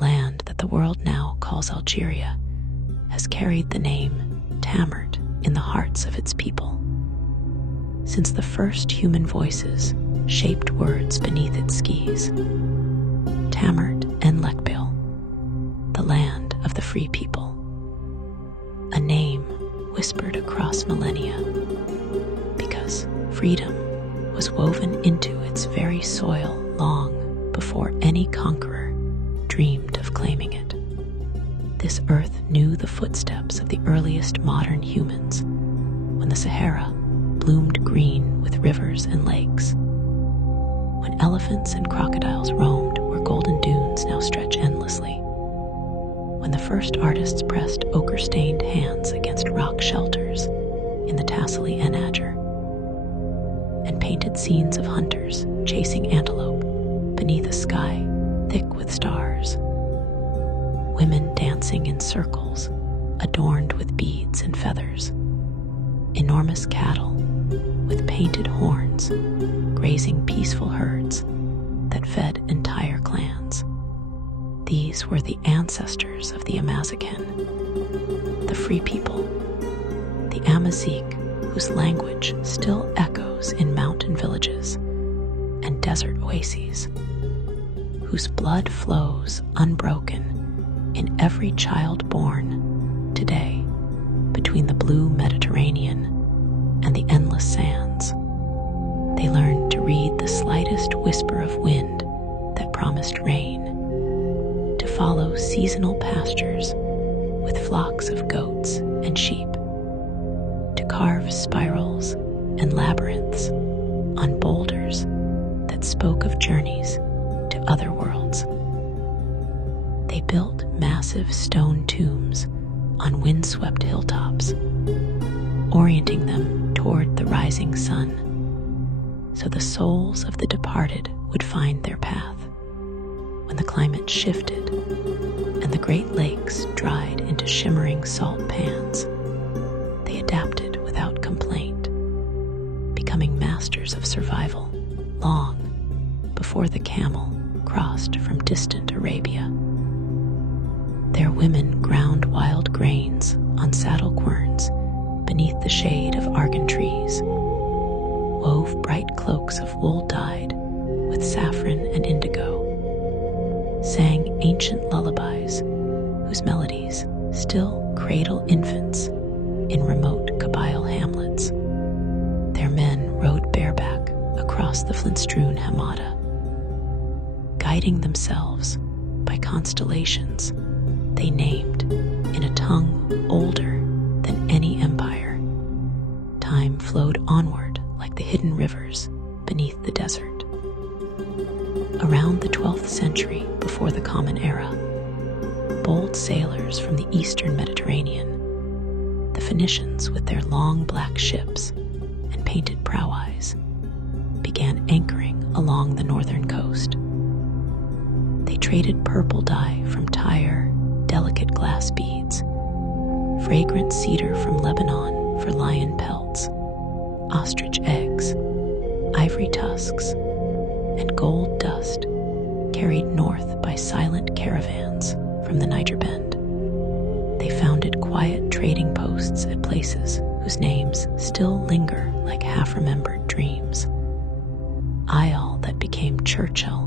land that the world now calls Algeria has carried the name Tamart in the hearts of its people. Since the first human voices shaped words beneath its skis, Tamart and Lekbil, the land of the free people, a name whispered across millennia, because freedom was woven into its very soil long before any conqueror dreamed of claiming it. This earth knew the footsteps of the earliest modern humans when the Sahara bloomed green with rivers and lakes, when elephants and crocodiles roamed where golden dunes now stretch endlessly, when the first artists pressed ochre-stained hands against rock shelters in the Tassili Enager, and painted scenes of hunters chasing antelope beneath a sky thick with stars, women dancing in circles adorned with beads and feathers, enormous cattle with painted horns grazing peaceful herds that fed entire clans. These were the ancestors of the Amazigh, the free people, the Amazigh whose language still echoes in mountain villages and desert oases, whose blood flows unbroken in every child born today between the blue Mediterranean and the endless sands. They learned to read the slightest whisper of wind that promised rain, to follow seasonal pastures with flocks of goats and sheep, to carve spirals and labyrinths on boulders that spoke of journeys to other worlds. They built massive stone tombs on windswept hilltops, orienting them toward the rising sun, so the souls of the departed would find their path. When the climate shifted and the Great Lakes dried into shimmering salt pans, they adapted without complaint, becoming masters of survival long before the camel crossed from distant Arabia. Their women ground wild grains on saddle querns beneath the shade of argan trees, wove bright cloaks of wool dyed with saffron and indigo, sang ancient lullabies whose melodies still cradle infants in remote Kabyle hamlets. Their men rode bareback across the flint-strewn Hamada, guiding themselves by constellations they named in a tongue older than any empire. Time flowed onward like the hidden rivers beneath the desert. Around the 12th century before the Common Era, bold sailors from the eastern Mediterranean, the Phoenicians with their long black ships and painted prow eyes, began anchoring along the northern coast. They traded purple dye from Tyre, delicate glass beads, fragrant cedar from Lebanon for lion pelts, ostrich eggs, ivory tusks, and gold dust carried north by silent caravans from the Niger Bend. They founded quiet trading posts at places whose names still linger like half-remembered dreams. Isle that became Churchill,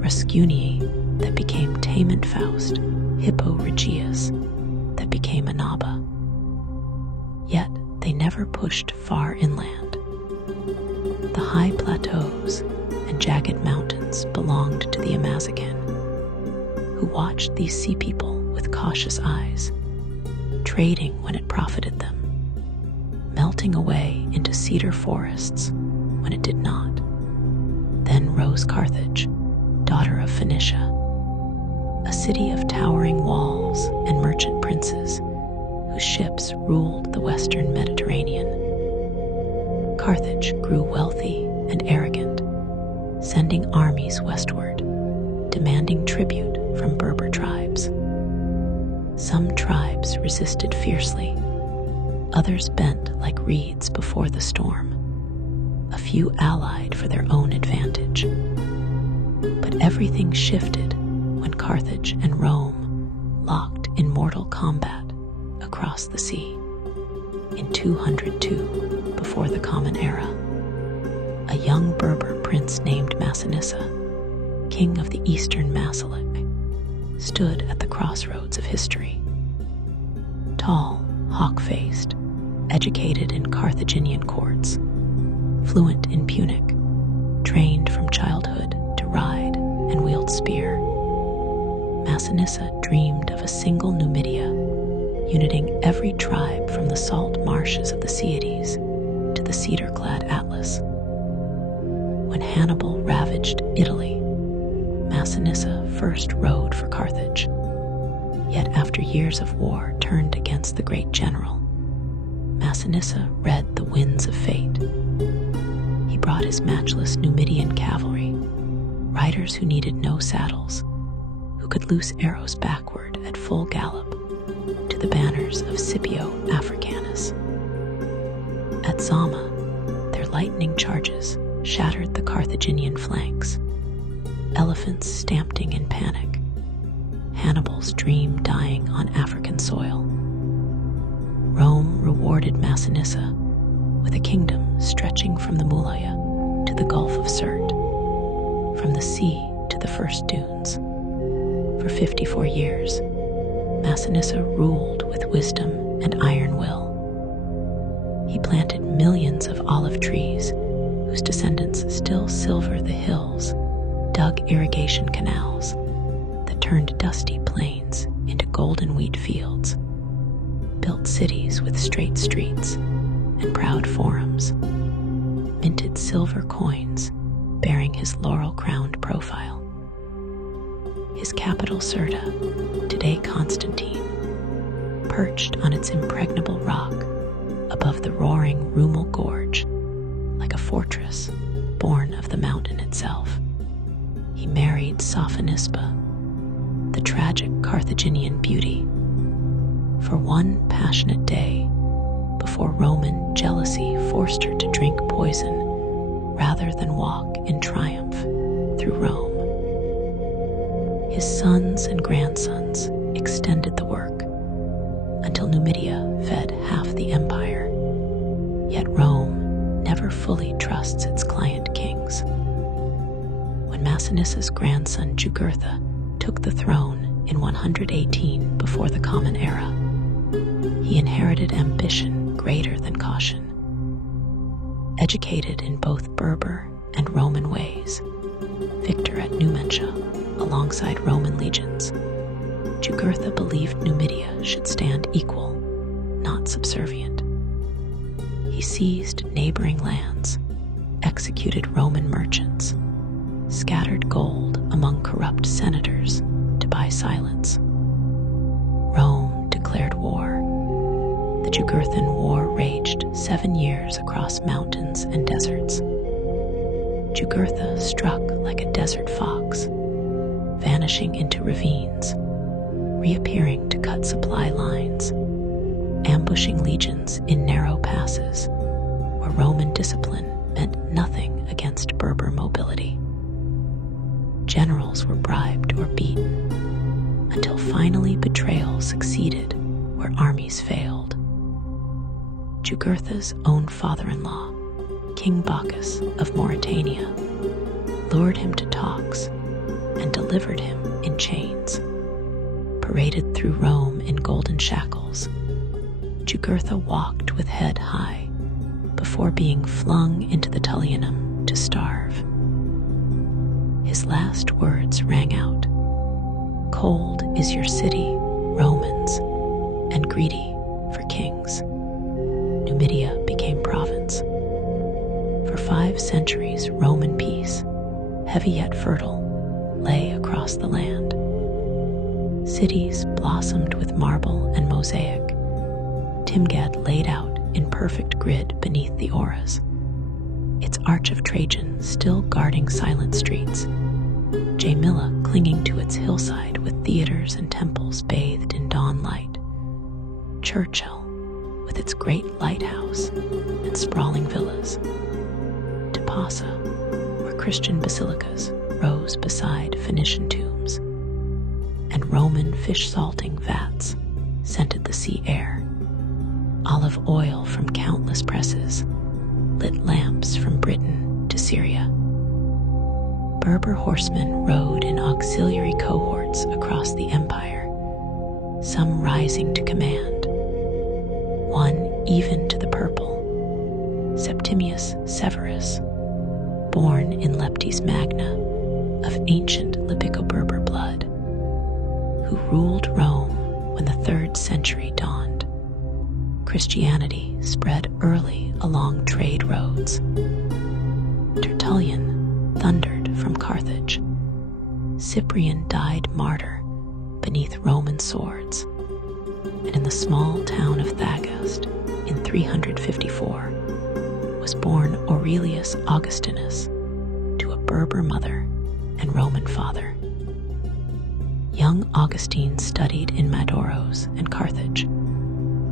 Rascuni that became Tamant Faust, Hippo Regius that became Annaba. Yet they never pushed far inland. The high plateaus and jagged mountains belonged to the Amazigh, who watched these sea people with cautious eyes, trading when it profited them, melting away into cedar forests when it did not. Then rose Carthage, daughter of Phoenicia, a city of towering walls and merchant princes whose ships ruled the western Mediterranean. Carthage grew wealthy and arrogant, sending armies westward, demanding tribute from Berber tribes. Some tribes resisted fiercely, others bent like reeds before the storm. A few allied for their own advantage. But everything shifted when Carthage and Rome locked in mortal combat across the sea. In 202 before the Common Era, a young Berber prince named Massinissa, king of the Eastern Masalik, stood at the crossroads of history. Tall, hawk-faced, educated in Carthaginian courts, fluent in Punic, trained from childhood to ride and wield spear, Massinissa dreamed of a single Numidia, uniting every tribe from the salt marshes of the Sietes to the cedar-clad Atlas. When Hannibal ravaged Italy, Massinissa first rode for Carthage, yet after years of war turned against the great general, Massinissa read the winds of fate. He brought his matchless Numidian cavalry, riders who needed no saddles, who could loose arrows backward at full gallop, to the banners of Scipio Africanus. At Zama, their lightning charges shattered the Carthaginian flanks, elephants stamping in panic, Hannibal's dream dying on African soil. Rome rewarded Massinissa with a kingdom stretching from the Mulaya to the Gulf of Sirte, from the sea to the first dunes. For 54 years, Massinissa ruled with wisdom and iron will. He planted millions of olive trees whose descendants still silver the hills, dug irrigation canals that turned dusty plains into golden wheat fields, built cities with straight streets and proud forums, minted silver coins bearing his laurel-crowned profile. His capital Sirte, today Constantine, perched on its impregnable rock above the roaring Rumel Gorge, like a fortress born of the mountain itself. He married Sophonisba, the tragic Carthaginian beauty, for one passionate day before Roman jealousy forced her to drink poison rather than walk in triumph through Rome. His sons and grandsons extended the work until Numidia fed half the empire. Yet Rome never fully trusts its client kings. When Massinissa's grandson Jugurtha took the throne in 118 before the Common Era, he inherited ambition greater than caution. Educated in both Berber and Roman ways, victor at Numantia alongside Roman legions, Jugurtha believed Numidia should stand equal, not subservient. He seized neighboring lands, executed Roman merchants, scattered gold among corrupt senators to buy silence. Rome declared war. The Jugurthan War raged 7 years across mountains and deserts. Jugurtha struck like a desert fox, vanishing into ravines, reappearing to cut supply lines, ambushing legions in narrow passes where Roman discipline meant nothing against Berber mobility. Generals were bribed or beaten, until finally betrayal succeeded where armies failed. Jugurtha's own father-in-law, King Bacchus of Mauritania, lured him to talks and delivered him in chains. Paraded through Rome in golden shackles, Jugurtha walked with head high before being flung into the Tullianum to starve. His last words rang out, "Cold is your city, Romans, and greedy for kings." Numidia became province. For 5 centuries, Roman peace, heavy yet fertile, lay across the land. Cities blossomed with marble and mosaic, Timgad laid out in perfect grid beneath the auras, its Arch of Trajan still guarding silent streets, Jamila clinging to its hillside with theaters and temples bathed in dawn light, Churchill with its great lighthouse and sprawling villas, Tipasa, where Christian basilicas rose beside Phoenician tombs, and Roman fish salting vats scented the sea air. Olive oil from countless presses lit lamps from Britain to Syria. Berber horsemen rode in auxiliary cohorts across the empire, some rising to command, one even to the purple, Septimius Severus, born in Leptis Magna of ancient Lipico-Berber blood, who ruled Rome when the 3rd century dawned. Christianity spread early along trade roads. Tertullian thundered from Carthage. Cyprian died martyr beneath Roman swords. And in the small town of Thagast in 354 was born Aurelius Augustinus to a Berber mother and Roman father. Young Augustine studied in Madoros and Carthage,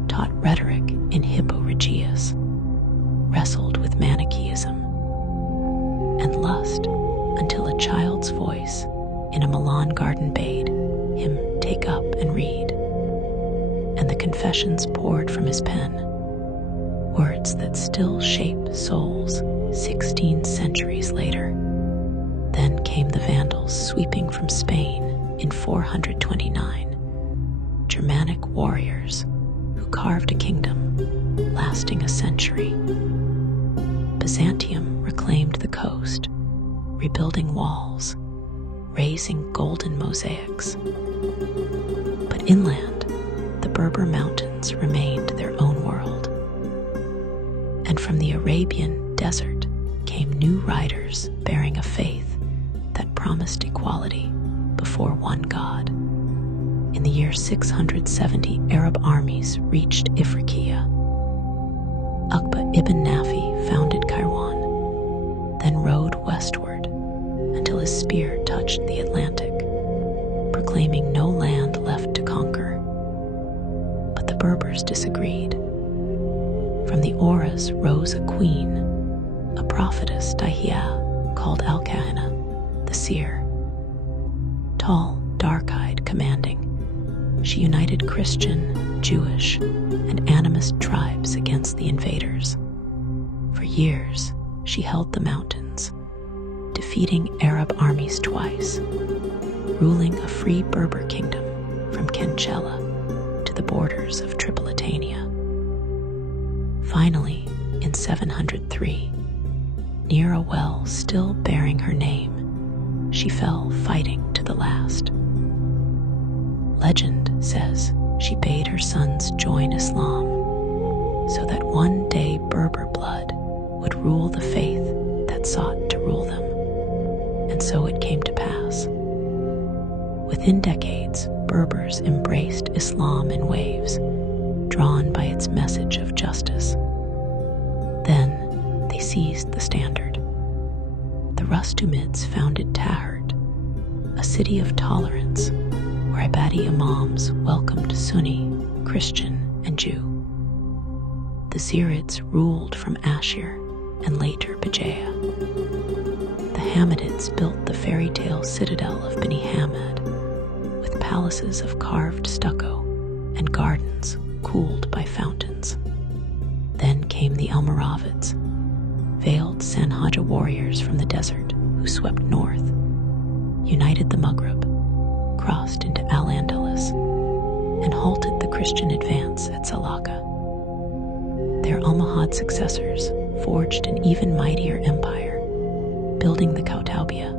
taught rhetoric in Hippo Regius, wrestled with Manichaeism, and lust until a child's voice in a Milan garden bade him take up and read, and the confessions poured from his pen, words that still shape souls 16 centuries later. Then came the Vandals sweeping from Spain in 429, Germanic warriors who carved a kingdom lasting a century. Byzantium reclaimed the coast, rebuilding walls, raising golden mosaics. But inland, the Berber mountains remained their own world. And from the Arabian desert came new riders bearing a faith that promised equality before one God. In the year 670, Arab armies reached Ifriqiya. Uqba ibn Nafi founded Kairouan, then rode westward until his spear touched the Atlantic, proclaiming no land left to conquer. But the Berbers disagreed. From the Auras rose a queen, a prophetess Dahia called Al-Kahina, the seer. Tall, dark-eyed, commanding, she united Christian, Jewish, and animist tribes against the invaders. For years, she held the mountains, defeating Arab armies twice, ruling a free Berber kingdom from Kencella to the borders of Tripolitania. Finally, in 703, near a well still bearing her name, she fell fighting to the last. Legend says she bade her sons join Islam so that one day Berber blood would rule the faith that sought to rule them. And so it came to pass. Within decades, Berbers embraced Islam in waves, drawn by its message of justice. Then they seized the standard. The Rustumids founded Tahert, a city of tolerance where Ibadi imams welcomed Sunni, Christian, and Jew. The Zirids ruled from Ashir and later Bajaya. The Hamidids built the fairy tale citadel of Beni Hammad, with palaces of carved stucco and gardens cooled by fountains. Then came the Almoravids, veiled Sanhaja warriors from the desert who swept north, united the Maghreb, crossed into Al-Andalus, and halted the Christian advance at Salaka. Their Almohad successors forged an even mightier empire, building the Kautaubia,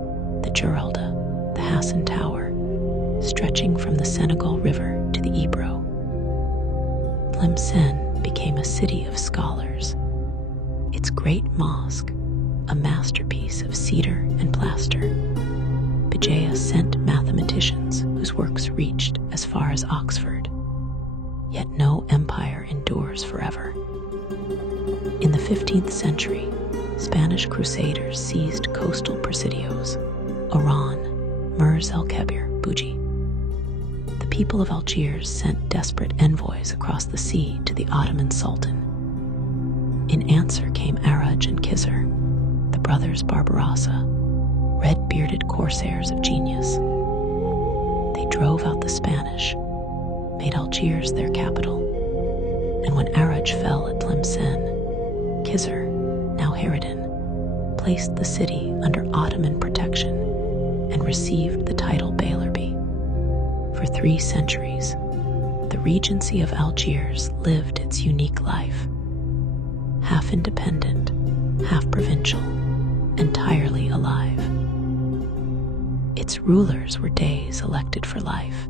the Geralda, the Hassan Tower, stretching from the Senegal River to the Ebro. Tlemcen became a city of scholars, its great mosque a masterpiece of cedar and plaster. Bajaya sent mathematicians whose works reached as far as Oxford. Yet no empire endures forever. In the 15th century, Spanish crusaders seized coastal presidios, Oran, Mers el-Kebir, Buji. The people of Algiers sent desperate envoys across the sea to the Ottoman Sultan. In answer came Araj and Khizr, the brothers Barbarossa, red-bearded corsairs of genius. They They drove out the Spanish, made Algiers their capital, and when Araj fell at Tlemcen, Khizr, now Haradin, placed the city under Ottoman protection and received the title Beylerbeyi. For 3 centuries, the Regency of Algiers lived its unique life, half independent, half provincial, entirely alive. Its rulers were Deys elected for life,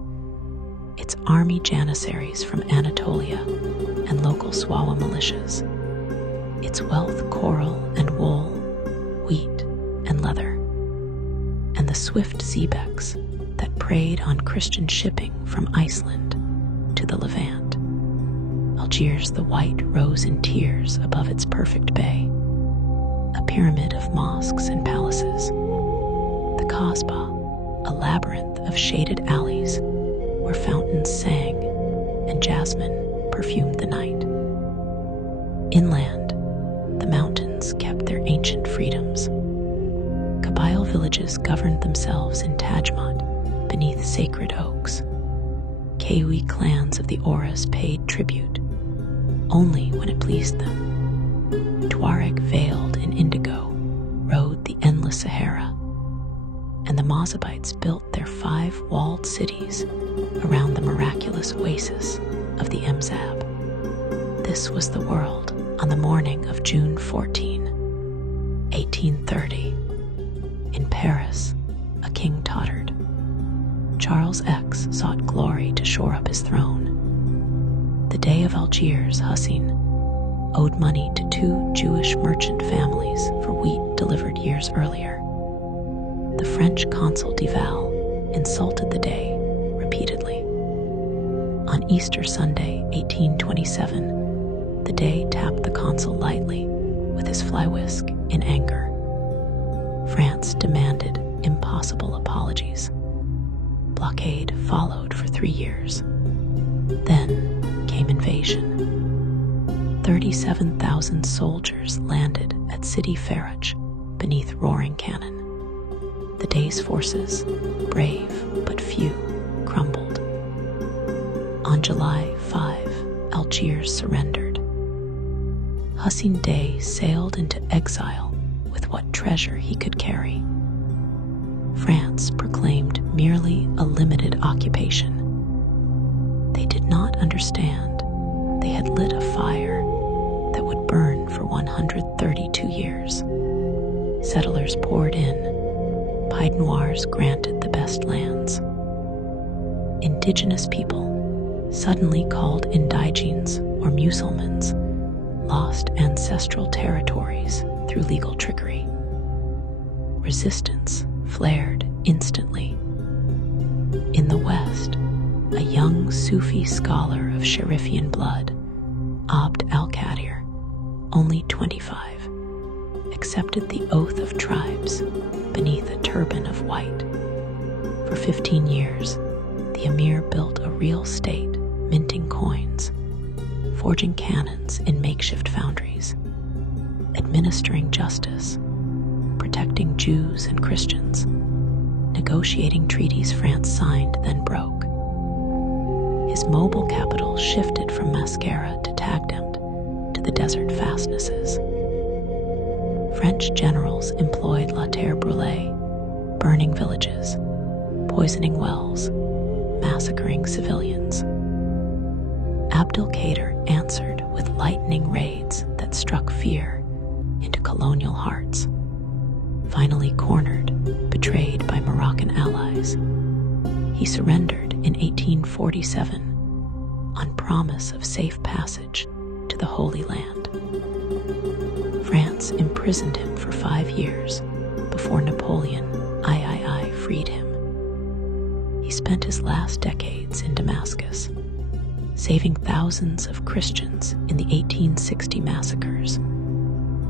its army janissaries from Anatolia and local Swawa militias, its wealth coral and wool, wheat and leather, and the swift xebecs that preyed on Christian shipping from Iceland to the Levant. Algiers the White rose in tears above its perfect bay, a pyramid of mosques and palaces. The Kasbah, a labyrinth of shaded alleys where fountains sang and jasmine perfumed the night. Inland, the mountains kept their ancient freedoms. Kabyle villages governed themselves in Tajmat beneath sacred oaks. Kawi clans of the Oras paid tribute, only when it pleased them. Tuareg veiled in indigo rode the endless Sahara, and the Mozabites built their 5-walled cities around the miraculous oasis of the Mzab. This was the world on the morning of June 14, 1830. In Paris, a king tottered. Charles X sought glory to shore up his throne. The day of Algiers, Hussein owed money to 2 Jewish merchant families for wheat delivered years earlier. The French consul Duval insulted the day repeatedly. On Easter Sunday, 1827, the Dey tapped the consul lightly with his fly whisk in anger. France demanded impossible apologies. Blockade followed for 3 years. Then came invasion. 37,000 soldiers landed at Sidi Faraj beneath roaring cannon. The Dey's forces, brave but few, crumbled. On July 5, Algiers surrendered. Hussein Dey sailed into exile with what treasure he could carry. France proclaimed merely a limited occupation. They did not understand they had lit a fire that would burn for 132 years. Settlers poured in. Pied Noirs granted the best lands. Indigenous people, suddenly called indigenes or musulmans, lost ancestral territories through legal trickery. Resistance flared instantly. In the West, a young Sufi scholar of Sharifian blood, Abd al-Qadir, only 25, accepted the oath of tribes beneath a turban of white. For 15 years, the emir built a real state, minting coins, forging cannons in makeshift foundries, administering justice, protecting Jews and Christians, negotiating treaties France signed then broke. His mobile capital shifted from Mascara to Tagdemt to the desert fastnesses. French generals employed La Terre Brûlée, burning villages, poisoning wells, massacring civilians. Abdelkader answered with lightning raids that struck fear into colonial hearts. Finally cornered, betrayed by Moroccan allies, he surrendered in 1847 on promise of safe passage to the Holy Land. France imprisoned him for 5 years before Napoleon III freed him. He spent his last decades in Damascus, saving thousands of Christians in the 1860 massacres,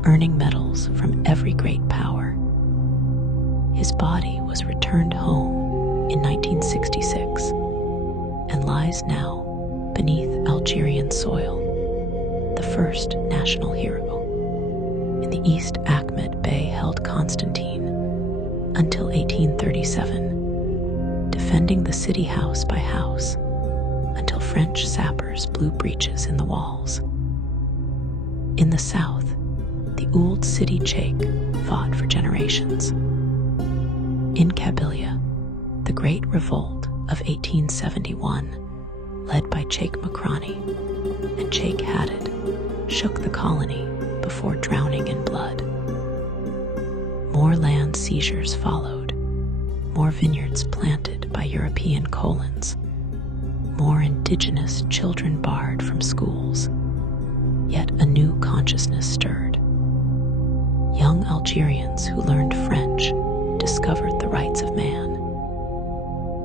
earning medals from every great power. His body was returned home in 1966 and lies now beneath Algerian soil, the first national hero. In the East Akhmet Bey held Constantine until 1837, defending the city house by house until French sappers blew breaches in the walls. In the south, the Ould City Cheikh fought for generations. In Kabylia, the Great Revolt of 1871, led by Cheikh Makrani and Cheikh Hadid, shook the colony before drowning in blood. More land seizures followed, more vineyards planted by European colons, more indigenous children barred from schools. Yet a new consciousness stirred. Young Algerians who learned French discovered the rights of man.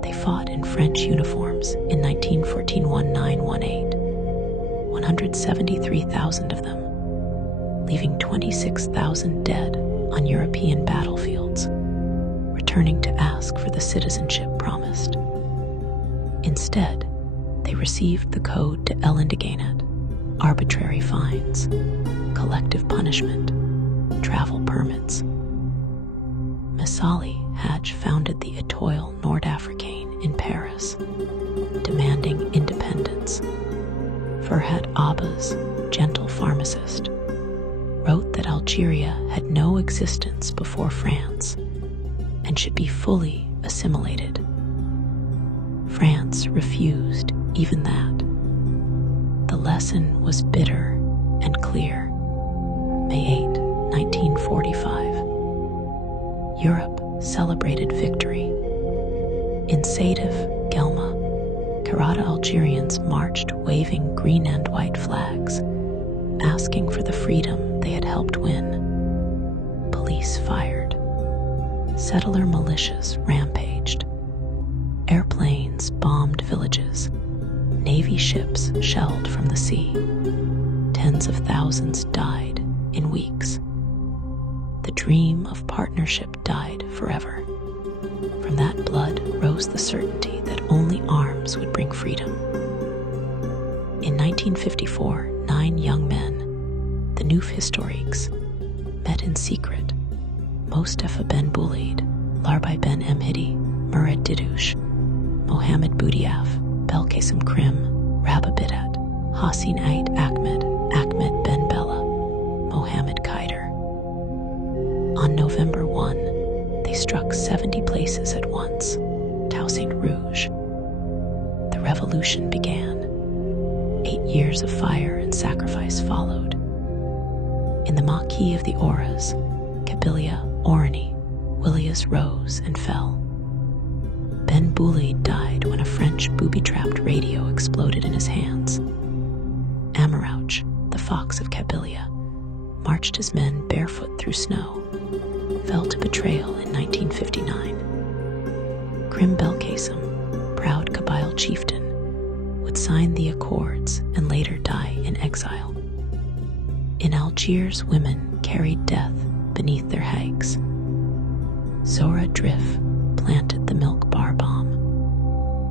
They fought in French uniforms in 1914-1918, 173,000 of them, leaving 26,000 dead on European battlefields, returning to ask for the citizenship promised. Instead, they received the code to El Indigenet: arbitrary fines, collective punishment, travel permits. Messali Hadj founded the Étoile Nord-Africaine in Paris, demanding independence. Farhat Abbas, gentle pharmacist, wrote that Algeria had no existence before France and should be fully assimilated. France refused even that. The lesson was bitter and clear. May 8, 1945. Europe celebrated victory. In Saïdif, Gelma, Karada Algerians marched waving green and white flags, asking for the freedom they had helped win. Police fired. Settler militias rampaged. Airplanes bombed villages. Navy ships shelled from the sea. Tens of thousands died in weeks. The dream of partnership died forever. From that blood rose the certainty that only arms would bring freedom. In 1954, 9 young men, the Nouf Historiques, met in secret: Mostafa Ben Boulid, Larbai Ben Mhidi, Murad Didouche, Mohammed Boudiaf, Belkacem Krim, Rabah Bidat, Hassin Ait Ahmed, Ahmed Ben Bella, Mohammed Kaider. On November 1, they struck 70 places at once, Toussaint Rouge. The revolution began. 8 years of fire and sacrifice followed. In the Maquis of the Auras, Kabylia, Orani, Willias rose and fell. Ben Boulid died when a French booby-trapped radio exploded in his hands. Amarouche, the fox of Kabylia, marched his men barefoot through snow, fell to betrayal in 1959. Krim Belkacem, proud Kabyle chieftain, would sign the accords and later die in exile. In Algiers, women carried death beneath their hags. Zora Drif planted the milk bar bomb.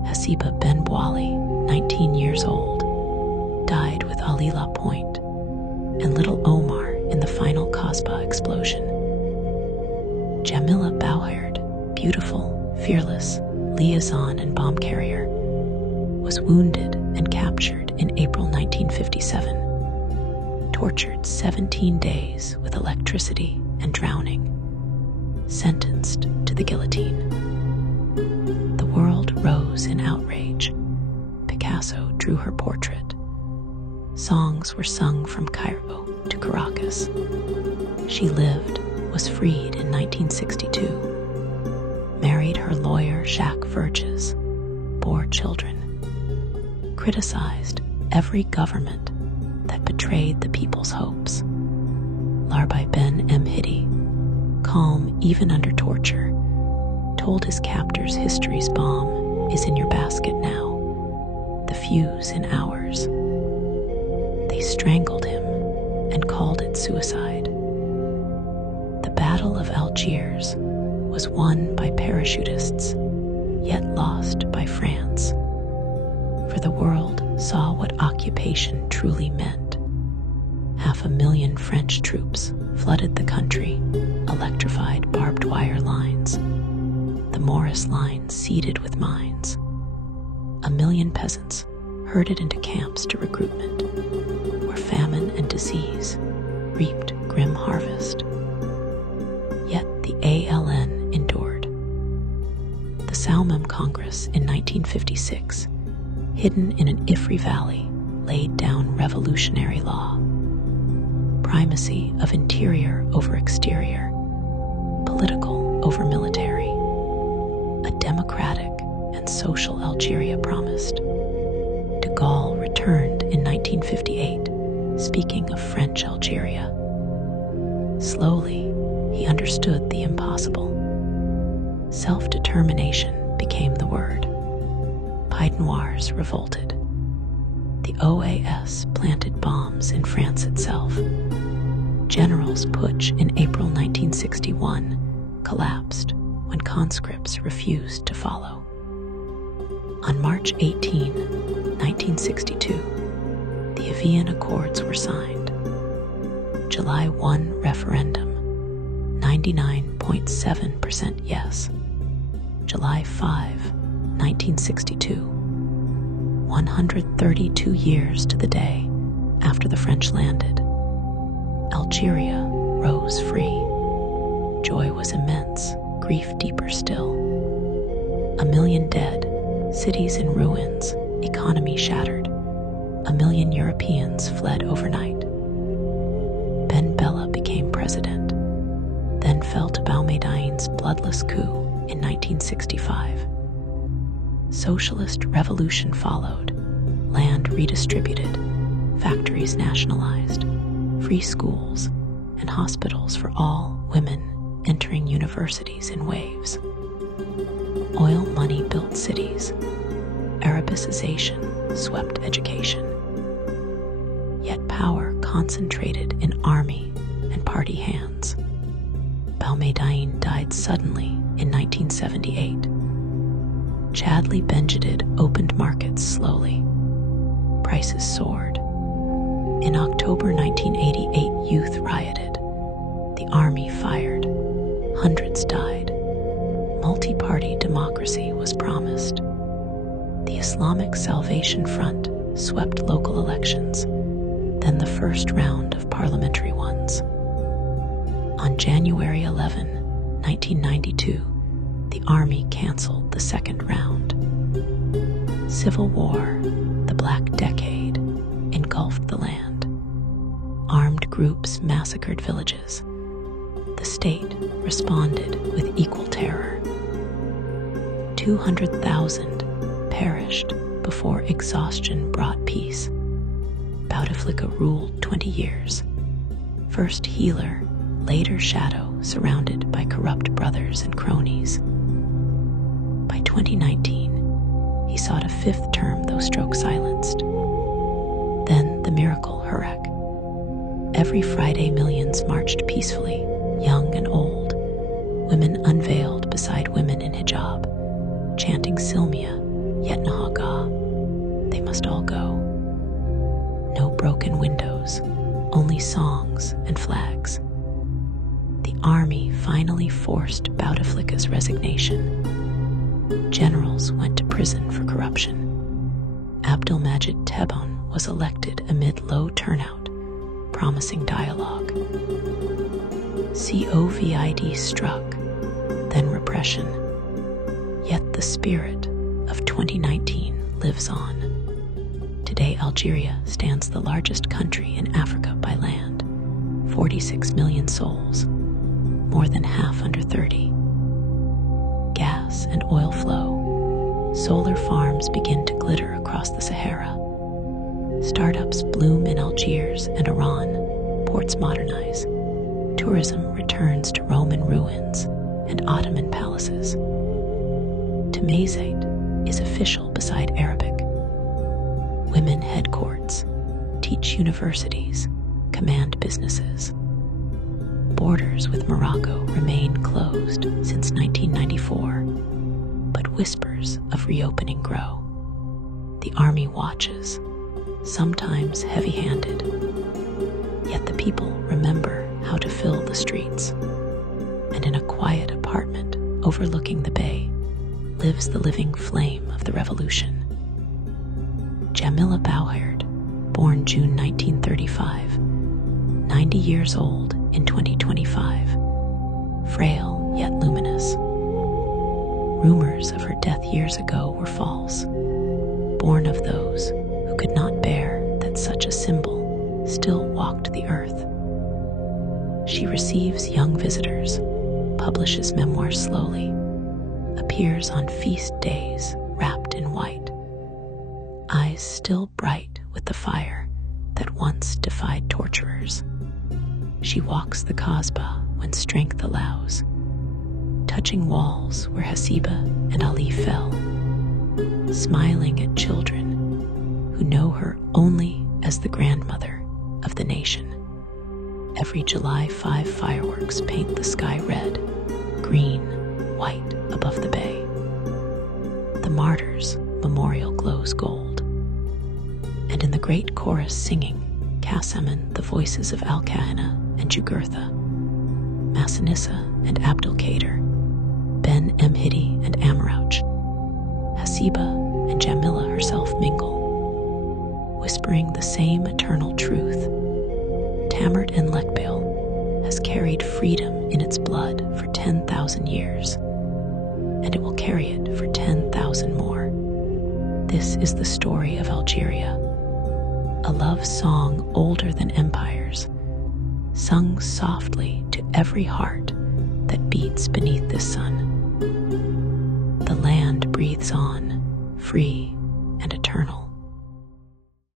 Hasiba Ben Bouali, 19 years old, died with Alila Point, and little Omar in the final Kasbah explosion. Jamila Bouherd, beautiful, fearless, liaison and bomb carrier, was wounded and captured in April 1957, tortured 17 days with electricity and drowning, sentenced to the guillotine. The world rose in outrage. Picasso drew her portrait. Songs were sung from Cairo to Caracas. She lived, was freed in 1962, married her lawyer Jacques Verges, bore children, criticized every government that betrayed the people's hopes. Larbai Ben Mhidi, calm even under torture, told his captors history's bomb is in your basket now, the fuse in ours. They strangled him and called it suicide. The Battle of Algiers was won by parachutists, yet lost by France. For the world saw what occupation truly meant. 500,000 French troops flooded the country, electrified barbed wire lines. The Morris line seeded with mines. 1 million peasants herded into camps to recruitment, where famine and disease reaped grim harvest. Yet the ALN endured. The Salmem Congress in 1956, hidden in an Ifri valley, laid down revolutionary law. Primacy of interior over exterior, political over military. A democratic and social Algeria promised. De Gaulle returned in 1958, speaking of French Algeria. Slowly, he understood the impossible. Self-determination became the word. Pied Noirs revolted. The OAS planted bombs in France itself. General's putsch in April 1961 collapsed when conscripts refused to follow. On March 18, 1962, the Evian Accords were signed. July 1 referendum, 99.7% yes. July 5, 1962, 132 years to the day after the French landed. Algeria rose free. Joy was immense, grief deeper still. 1 million dead, cities in ruins, economy shattered. 1 million Europeans fled overnight. Ben Bella became president, then fell to Boumedienne's bloodless coup in 1965. Socialist revolution followed, land redistributed, factories nationalized, free schools, and hospitals for all women entering universities in waves. Oil money built cities. Arabicization swept education. Yet power concentrated in army and party hands. Boumedienne died suddenly in 1978. Chadli Benjedid opened markets slowly. Prices soared. In October 1988, youth rioted. The army fired. Hundreds died. Multi-party democracy was promised. The Islamic Salvation Front swept local elections, then the first round of parliamentary ones. On January 11, 1992, the army canceled the second round. Civil War, the Black Decade, engulfed the land. Armed groups massacred villages. The state responded with equal terror. 200,000 perished before exhaustion brought peace. Bouteflika ruled 20 years. First healer, later shadow, surrounded by corrupt brothers and cronies. By 2019, he sought a fifth term, though stroke silenced. Then the miracle, Hirak. Every Friday, millions marched peacefully, young and old, women unveiled beside women in hijab, chanting Silmia, yet Nahaga. They must all go. No broken windows, only songs and flags. The army finally forced Bouteflika's resignation. Generals went to prison for corruption. Abdelmajid Tebboune was elected amid low turnout, promising dialogue. COVID struck, then repression. Yet the spirit of 2019 lives on. Today, Algeria stands the largest country in Africa by land, 46 million souls, more than half under 30. Gas and oil flow. Solar farms begin to glitter across the Sahara. Startups bloom in Algiers and Iran. Ports modernize. Tourism returns to Roman ruins and Ottoman palaces. Tamazight is official beside Arabic. Women head courts, teach universities, command businesses. Borders with Morocco remain closed since 1994, but whispers of reopening grow. The army watches, sometimes heavy-handed, yet the people remember how to fill the streets. And in a quiet apartment overlooking the bay, lives the living flame of the revolution. Jamila Bouherd, born June 1935, 90 years old in 2025, frail yet luminous. Rumors of her death years ago were false, born of those who could not bear that such a symbol still walked the earth. She receives young visitors, publishes memoirs slowly, appears on feast days wrapped in white, eyes still bright with the fire that once defied torturers. She walks the Kasbah when strength allows, touching walls where Hasiba and Ali fell, smiling at children who know her only as the grandmother of the nation. Every July 5 fireworks paint the sky red, green, white above the bay. The martyrs' memorial glows gold. And in the great chorus singing, Kasaman, the voices of Al-Kahina and Jugurtha, Masinissa and Abdulkader, Ben Emhidi and Amrouch, Hasiba and Jamila herself mingle, whispering the same eternal truth. Tamart and Lekbail has carried freedom in its blood for 10,000 years, and it will carry it for 10,000 more. This is the story of Algeria, a love song older than empires, sung softly to every heart that beats beneath this sun. The land breathes on, free